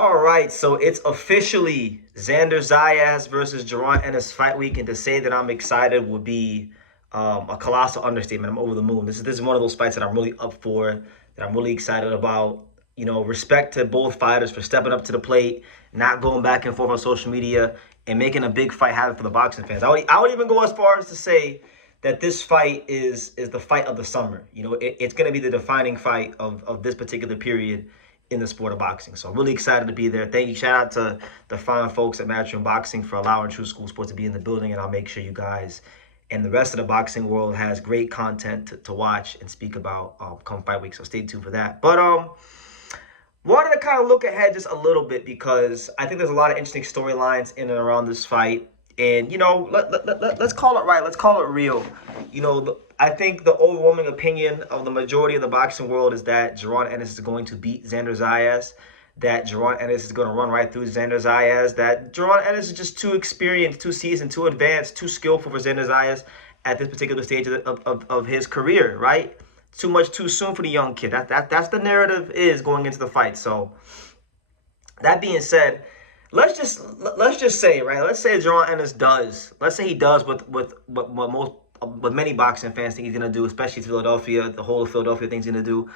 All right, so it's officially Xander Zayas versus Jaron Ennis fight week, and to say that I'm excited would be a colossal understatement. I'm over the moon. This is one of those fights that I'm really up for, that I'm really excited about. You know, respect to both fighters for stepping up to the plate, not going back and forth on social media, and making a big fight happen for the boxing fans. I would even go as far as to say that this fight is the fight of the summer. You know, it's going to be the defining fight of this particular period in the sport of boxing. So I'm really excited to be there. Thank you. Shout out to the fine folks at Matchroom Boxing for allowing True School Sports to be in the building. And I'll make sure you guys and the rest of the boxing world has great content to watch and speak about come fight week. So stay tuned for that. But wanted to kind of look ahead just a little bit because I think there's a lot of interesting storylines in and around this fight. And, you know, let's call it right. Let's call it real. You know, I think the overwhelming opinion of the majority of the boxing world is that Jaron Ennis is going to beat Xander Zayas, that Jaron Ennis is going to run right through Xander Zayas, that Jaron Ennis is just too experienced, too seasoned, too advanced, too skillful for Xander Zayas at this particular stage of his career, right? Too much too soon for the young kid. That's the narrative is going into the fight. So that being said, let's just say, right? Let's say Jaron Ennis does. Let's say he does what many boxing fans think he's gonna do, especially Philadelphia, the whole of Philadelphia thinks he's gonna do.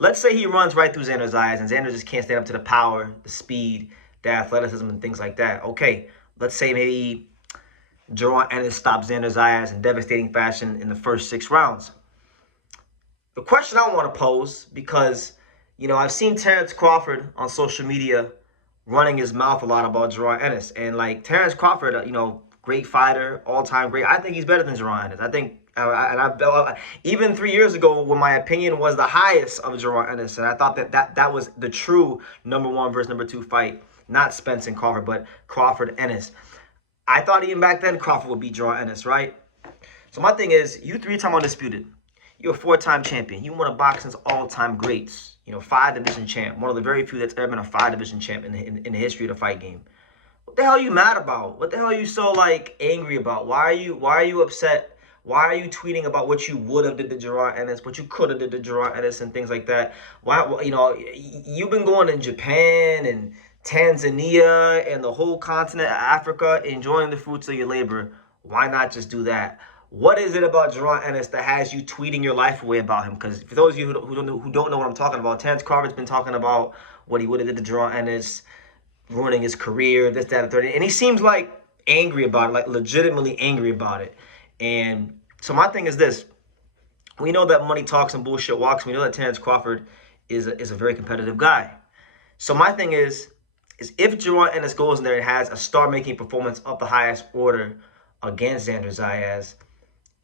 Let's say he runs right through Xander Zayas, and Xander just can't stand up to the power, the speed, the athleticism, and things like that. Okay, let's say maybe Jaron Ennis stops Xander Zayas in devastating fashion in the first 6 rounds. The question I want to pose, because, you know, I've seen Terence Crawford on social media running his mouth a lot about Jaron Ennis. And, like, Terence Crawford, you know, great fighter, all-time great. I think he's better than Jaron Ennis. I think, even 3 years ago when my opinion was the highest of Jaron Ennis, and I thought that was the true #1 versus #2 fight, not Spence and Crawford, but Crawford-Ennis. I thought even back then Crawford would beat Jaron Ennis, right? So my thing is, you 3-time undisputed. You're a 4-time champion. You one of boxing's all-time greats. You know, 5-division champ. One of the very few that's ever been a 5-division champ in the history of the fight game. What the hell are you mad about? What the hell are you so, like, angry about? Why are you upset? Why are you tweeting about what you would have did to Jaron Ennis, what you could have did to Jaron Ennis, and things like that? Why, you know, you've been going to Japan and Tanzania and the whole continent of Africa, enjoying the fruits of your labor. Why not just do that? What is it about Jaron Ennis that has you tweeting your life away about him? Because for those of you who don't know what I'm talking about, Terence Crawford's been talking about what he would have did to Jaron Ennis, ruining his career, this, that, and the third. And he seems like angry about it, like legitimately angry about it. And so my thing is this. We know that money talks and bullshit walks. We know that Terence Crawford is a very competitive guy. So my thing is if Jaron Ennis goes in there and has a star-making performance of the highest order against Xander Zayas,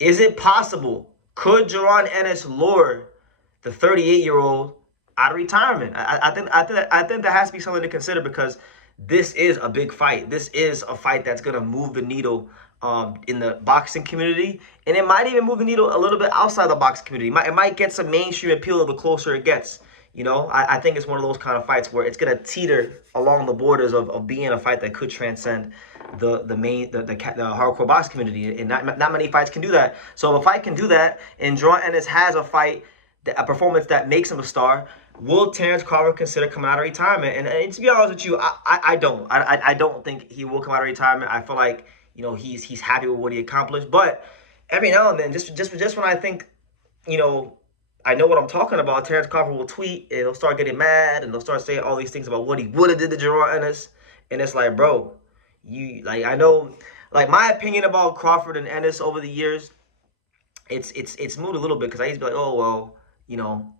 is it possible? Could Jaron Ennis lure the 38-year-old out of retirement? I think that has to be something to consider, because this is a big fight. This is a fight that's going to move the needle in the boxing community, and it might even move the needle a little bit outside the boxing community. It might get some mainstream appeal the closer it gets. You know, I think it's one of those kind of fights where it's going to teeter along the borders of being a fight that could transcend the hardcore box community, and not many fights can do that. So if a fight can do that, and Jaron Ennis has a performance that makes him a star, will Terence Crawford consider coming out of retirement? And to be honest with you, I don't think he will come out of retirement. I feel like, you know, he's happy with what he accomplished. But every now and then, just when I think, you know, I know what I'm talking about, Terence Crawford will tweet and he'll start getting mad and he'll start saying all these things about what he would have did to Jaron Ennis. And it's like, bro, I know, like, my opinion about Crawford and Ennis over the years, it's moved a little bit, because I used to be like, oh, well, you know,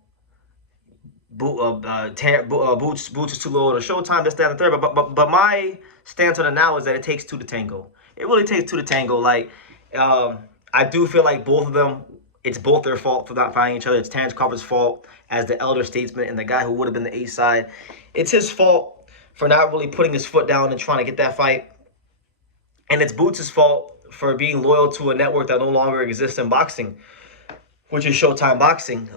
Boots is too low to Showtime, this, that, and the third. But my stance on it now is that it takes 2 to tango. It really takes 2 to tango. Like, I do feel like both of them, it's both their fault for not fighting each other. It's Terence Crawford's fault as the elder statesman and the guy who would have been the A side. It's his fault for not really putting his foot down and trying to get that fight. And it's Boots' fault for being loyal to a network that no longer exists in boxing, which is Showtime Boxing.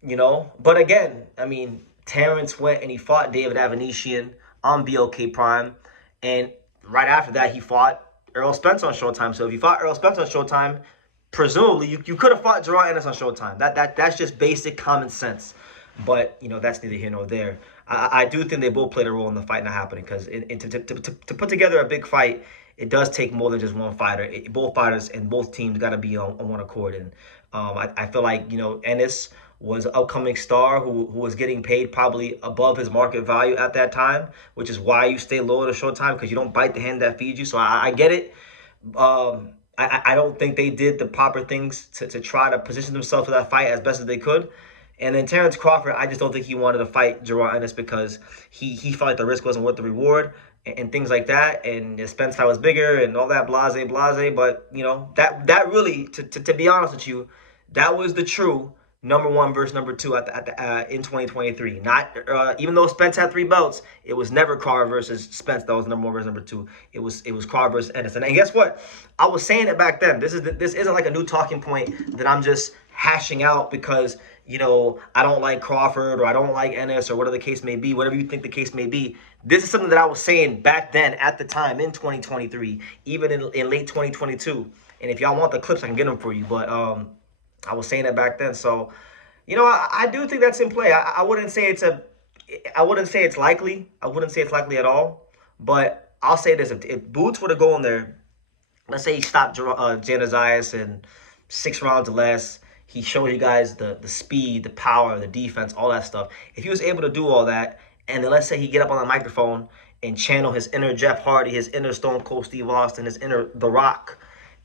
You know, but again, I mean, Terence went and he fought David Avanesyan on BLK Prime, and right after that he fought Errol Spence on Showtime. So if you fought Errol Spence on Showtime, presumably you could have fought Jaron Ennis on Showtime. That's just basic common sense. But, you know, that's neither here nor there. I do think they both played a role in the fight not happening because to put together a big fight, it does take more than just one fighter. Both fighters and both teams got to be on one accord. And I feel like, Ennis was an upcoming star who was getting paid probably above his market value at that time, which is why you stay low at a short time because you don't bite the hand that feeds you. So I get it. I don't think they did the proper things to try to position themselves for that fight as best as they could. And then Terence Crawford, I just don't think he wanted to fight Jaron Ennis because he felt like the risk wasn't worth the reward and things like that. And the Spence fight was bigger and all that blase. But that really, to be honest with you, that was the true number one versus number two in 2023. Not even though Spence had 3 belts, it was never Carr versus Spence that was number one versus number two. It was Carr versus Ennis. And guess what? I was saying it back then. This isn't like a new talking point that I'm just hashing out because I don't like Crawford or I don't like Ennis or whatever the case may be, whatever you think the case may be. This is something that I was saying back then at the time in 2023, even in late 2022. And if y'all want the clips, I can get them for you. But I was saying that back then. So, I do think that's in play. I wouldn't say it's likely. I wouldn't say it's likely at all. But I'll say this: if Boots were to go in there, let's say he stopped Xander Zayas in 6 rounds or less. He showed you guys the speed, the power, the defense, all that stuff. If he was able to do all that, and then let's say he get up on the microphone and channel his inner Jeff Hardy, his inner Stone Cold Steve Austin, his inner The Rock,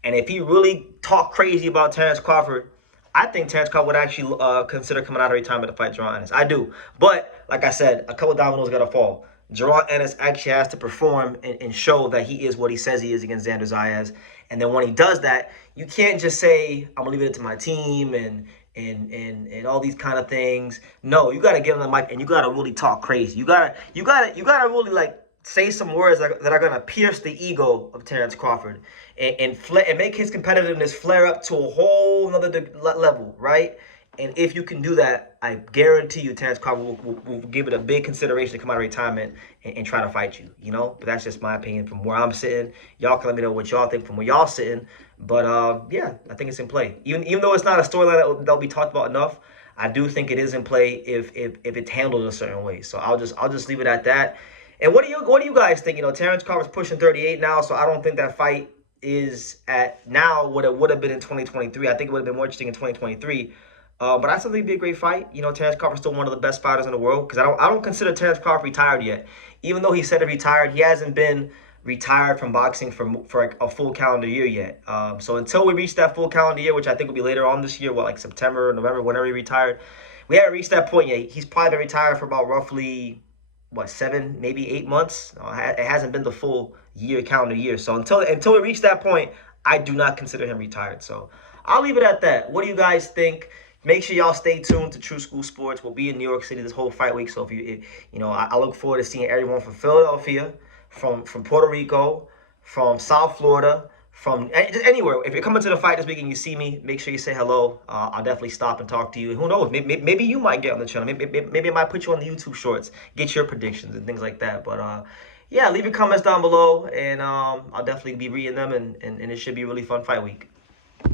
and if he really talked crazy about Terence Crawford, I think Terence Crawford would actually consider coming out of retirement to fight Jaron Ennis. I do. But, like I said, a couple dominoes got to fall. Jaron Ennis actually has to perform and show that he is what he says he is against Xander Zayas. And then when he does that, you can't just say, I'm going to leave it to my team and all these kind of things. No, you got to get on the mic and you got to really talk crazy. You got to really say some words that are going to pierce the ego of Terence Crawford and make his competitiveness flare up to a whole nother level, right? And if you can do that, I guarantee you Terence Crawford will give it a big consideration to come out of retirement and try to fight you, But that's just my opinion from where I'm sitting. Y'all can let me know what y'all think from where y'all sitting. But, yeah, I think it's in play. Even though it's not a storyline that'll be talked about enough, I do think it is in play if it's handled a certain way. So I'll just leave it at that. And what do you guys think? Terence Crawford's pushing 38 now, so I don't think that fight is at now what it would have been in 2023. I think it would have been more interesting in 2023. But I still think it'd be a great fight. Terence Crawford's still one of the best fighters in the world because I don't consider Terence Crawford retired yet. Even though he said he retired, he hasn't been retired from boxing for a full calendar year yet. So until we reach that full calendar year, which I think will be later on this year, September, November, whenever he retired, we haven't reached that point yet. He's probably been retired for about roughly 7, maybe 8 months. It hasn't been the full calendar year. So until we reach that point, I do not consider him retired. So I'll leave it at that. What do you guys think? Make sure y'all stay tuned to True School Sports. We'll be in New York City this whole fight week. So I look forward to seeing everyone from Philadelphia, from Puerto Rico, from South Florida, from anywhere. If you're coming to the fight this week and you see me, make sure you say hello. I'll definitely stop and talk to you. Who knows? Maybe you might get on the channel. Maybe I might put you on the YouTube Shorts, get your predictions and things like that. But yeah, leave your comments down below, and I'll definitely be reading them, and it should be a really fun fight week.